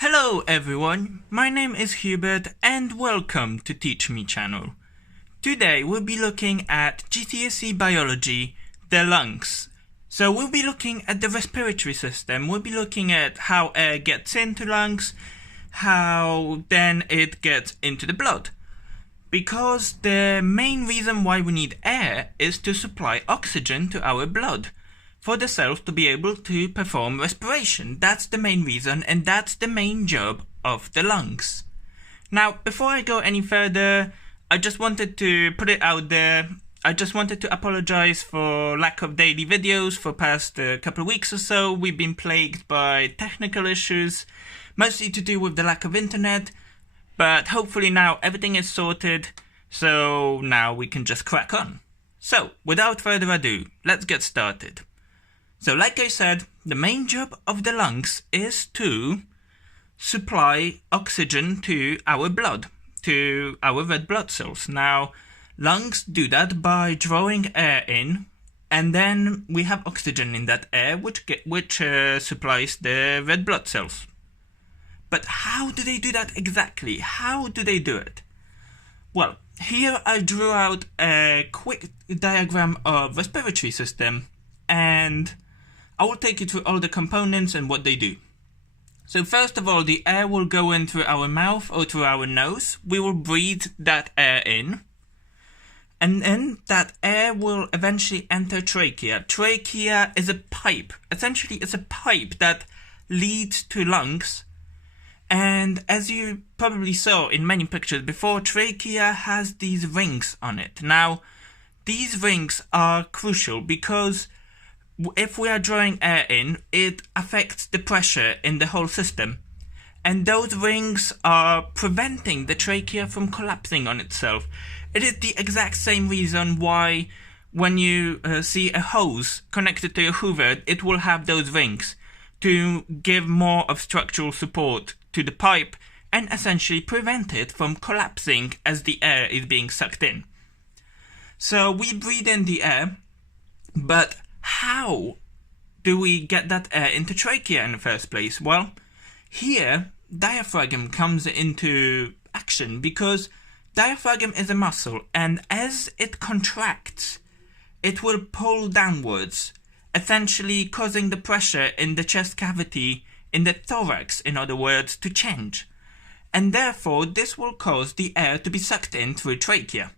Hello everyone, my name is Hubert and welcome to Teach Me channel. Today we'll be looking at GCSE biology, the lungs. So we'll be looking at the respiratory system, we'll be looking at how air gets into lungs, how then it gets into the blood. Because the main reason why we need air is to supply oxygen to our blood, for the cells to be able to perform respiration. That's the main reason, and that's the main job of the lungs. Now, before I go any further, I just wanted to put it out there. I just wanted to apologize for lack of daily videos for past couple of weeks or so. We've been plagued by technical issues, mostly to do with the lack of internet, but hopefully now everything is sorted, so now we can just crack on. So, without further ado, let's get started. So like I said, the main job of the lungs is to supply oxygen to our blood, to our red blood cells. Now, lungs do that by drawing air in, and then we have oxygen in that air, which supplies the red blood cells. But how do they do that exactly? How do they do it? Well, here I drew out a quick diagram of respiratory system, and I will take you through all the components and what they do. So first of all, the air will go in through our mouth or through our nose. We will breathe that air in. And then that air will eventually enter trachea. Trachea is a pipe. Essentially, it's a pipe that leads to lungs. And as you probably saw in many pictures before, trachea has these rings on it. Now, these rings are crucial because if we are drawing air in, it affects the pressure in the whole system. And those rings are preventing the trachea from collapsing on itself. It is the exact same reason why when you see a hose connected to a hoover, it will have those rings to give more of structural support to the pipe and essentially prevent it from collapsing as the air is being sucked in. So we breathe in the air, but how do we get that air into trachea in the first place? Well, here diaphragm comes into action because diaphragm is a muscle, and as it contracts, it will pull downwards, essentially causing the pressure in the chest cavity, in the thorax, in other words, to change. And therefore, this will cause the air to be sucked in through trachea.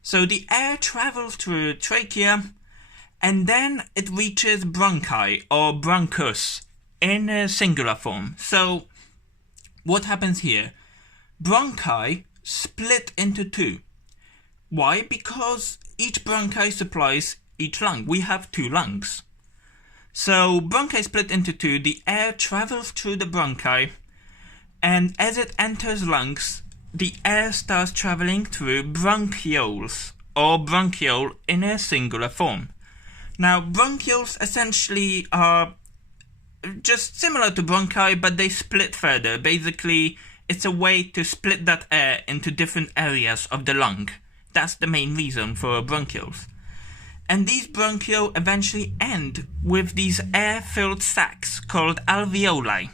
So the air travels through trachea, and then it reaches bronchi or bronchus in a singular form. So what happens here? Bronchi split into two. Why? Because each bronchi supplies each lung. We have two lungs. So bronchi split into two, the air travels through the bronchi, and as it enters lungs, the air starts traveling through bronchioles or bronchiole in a singular form. Now, bronchioles essentially are just similar to bronchi, but they split further. Basically, it's a way to split that air into different areas of the lung. That's the main reason for bronchioles. And these bronchioles eventually end with these air-filled sacs called alveoli.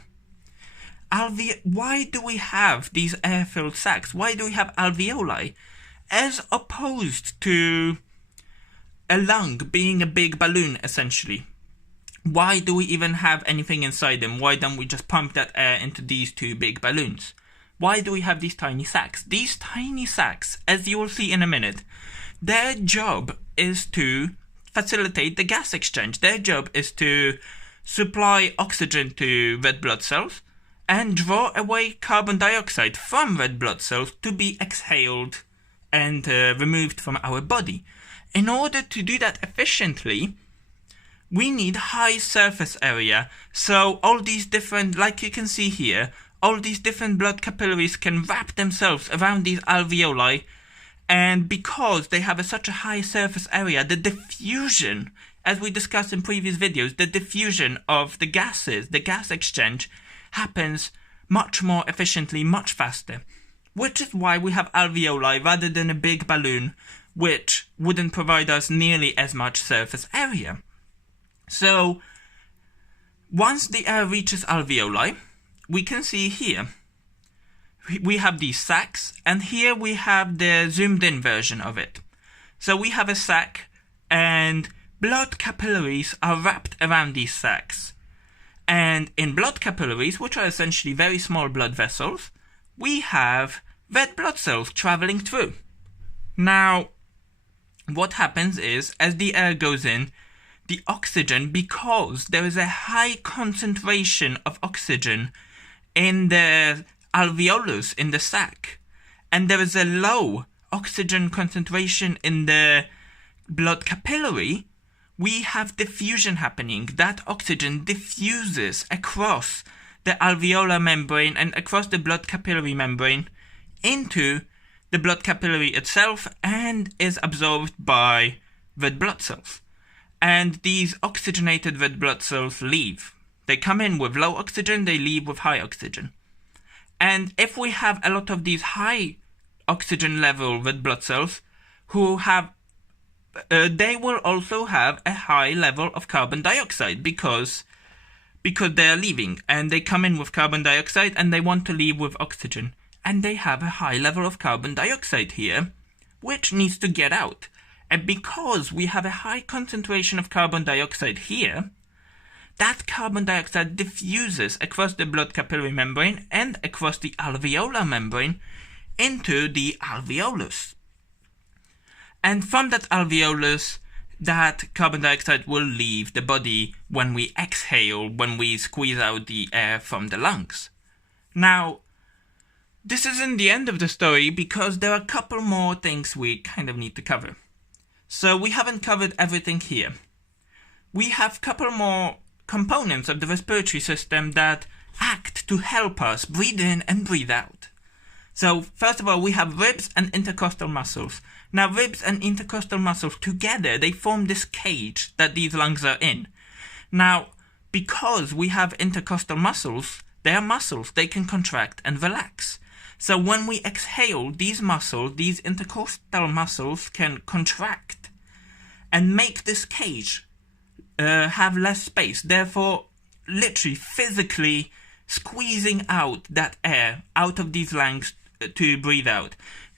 Why do we have these air-filled sacs? Why do we have alveoli? As opposed to a lung being a big balloon, essentially. Why do we even have anything inside them? Why don't we just pump that air into these two big balloons? Why do we have these tiny sacs? These tiny sacs, as you will see in a minute, their job is to facilitate the gas exchange. Their job is to supply oxygen to red blood cells and draw away carbon dioxide from red blood cells to be exhaled and removed from our body. In order to do that efficiently, we need high surface area. So all these different, like you can see here, all these different blood capillaries can wrap themselves around these alveoli, and because they have such a high surface area, the diffusion, as we discussed in previous videos, the diffusion of the gases, the gas exchange, happens much more efficiently, much faster. Which is why we have alveoli rather than a big balloon, which wouldn't provide us nearly as much surface area. So, once the air reaches alveoli, we can see here, we have these sacs, and here we have the zoomed in version of it. So we have a sac, and blood capillaries are wrapped around these sacs. And in blood capillaries, which are essentially very small blood vessels, we have red blood cells traveling through. Now, what happens is, as the air goes in, the oxygen, because there is a high concentration of oxygen in the alveolus, in the sac, and there is a low oxygen concentration in the blood capillary, we have diffusion happening. That oxygen diffuses across the alveolar membrane and across the blood capillary membrane into the blood capillary itself and is absorbed by red blood cells. And these oxygenated red blood cells leave. They come in with low oxygen, they leave with high oxygen. And if we have a lot of these high oxygen level red blood cells who have they will also have a high level of carbon dioxide because they are leaving, and they come in with carbon dioxide and they want to leave with oxygen, and they have a high level of carbon dioxide here which needs to get out. And because we have a high concentration of carbon dioxide here, that carbon dioxide diffuses across the blood capillary membrane and across the alveolar membrane into the alveolus. And from that alveolus, that carbon dioxide will leave the body when we exhale, when we squeeze out the air from the lungs. Now, this isn't the end of the story because there are a couple more things we kind of need to cover. So we haven't covered everything here. We have a couple more components of the respiratory system that act to help us breathe in and breathe out. So first of all, we have ribs and intercostal muscles. Now ribs and intercostal muscles together, they form this cage that these lungs are in. Now, because we have intercostal muscles, they are muscles, they can contract and relax. So when we exhale, these muscles, these intercostal muscles can contract and make this cage have less space, therefore literally physically squeezing out that air out of these lungs to breathe out.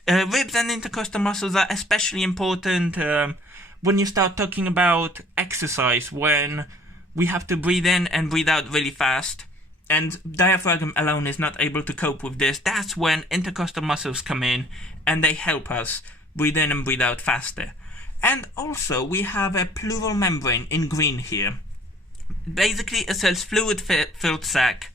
Ribs and intercostal muscles are especially important when you start talking about exercise, when we have to breathe in and breathe out really fast, and diaphragm alone is not able to cope with this. That's when intercostal muscles come in and they help us breathe in and breathe out faster. And also we have a pleural membrane in green here. Basically it says fluid-filled sac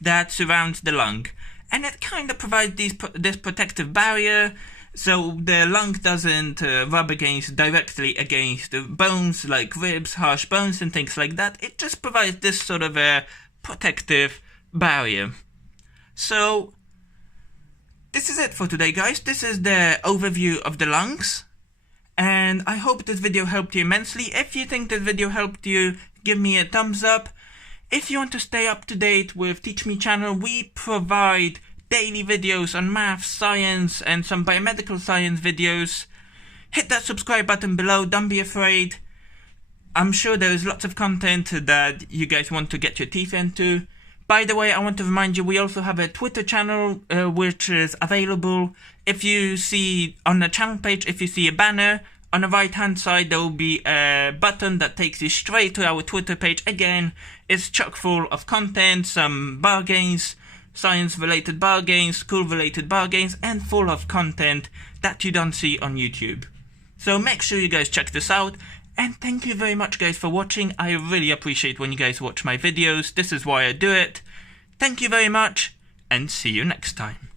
that surrounds the lung, and it kind of provides this protective barrier so the lung doesn't rub directly against the bones like ribs, harsh bones and things like that. It just provides this sort of a protective barrier. So this is it for today, guys. This is the overview of the lungs, and I hope this video helped you immensely. If you think this video helped you, give me a thumbs up. If you want to stay up to date with Teach Me channel, we provide daily videos on math, science and some biomedical science videos. Hit that subscribe button below, don't be afraid. I'm sure there is lots of content that you guys want to get your teeth into. By the way, I want to remind you, we also have a Twitter channel which is available. If you see on the channel page, if you see a banner, on the right hand side there will be a button that takes you straight to our Twitter page. Again, it's chock full of content, some bargains, science related bargains, school related bargains, and full of content that you don't see on YouTube. So make sure you guys check this out, and thank you very much guys for watching. I really appreciate when you guys watch my videos. This is why I do it. Thank you very much, and see you next time.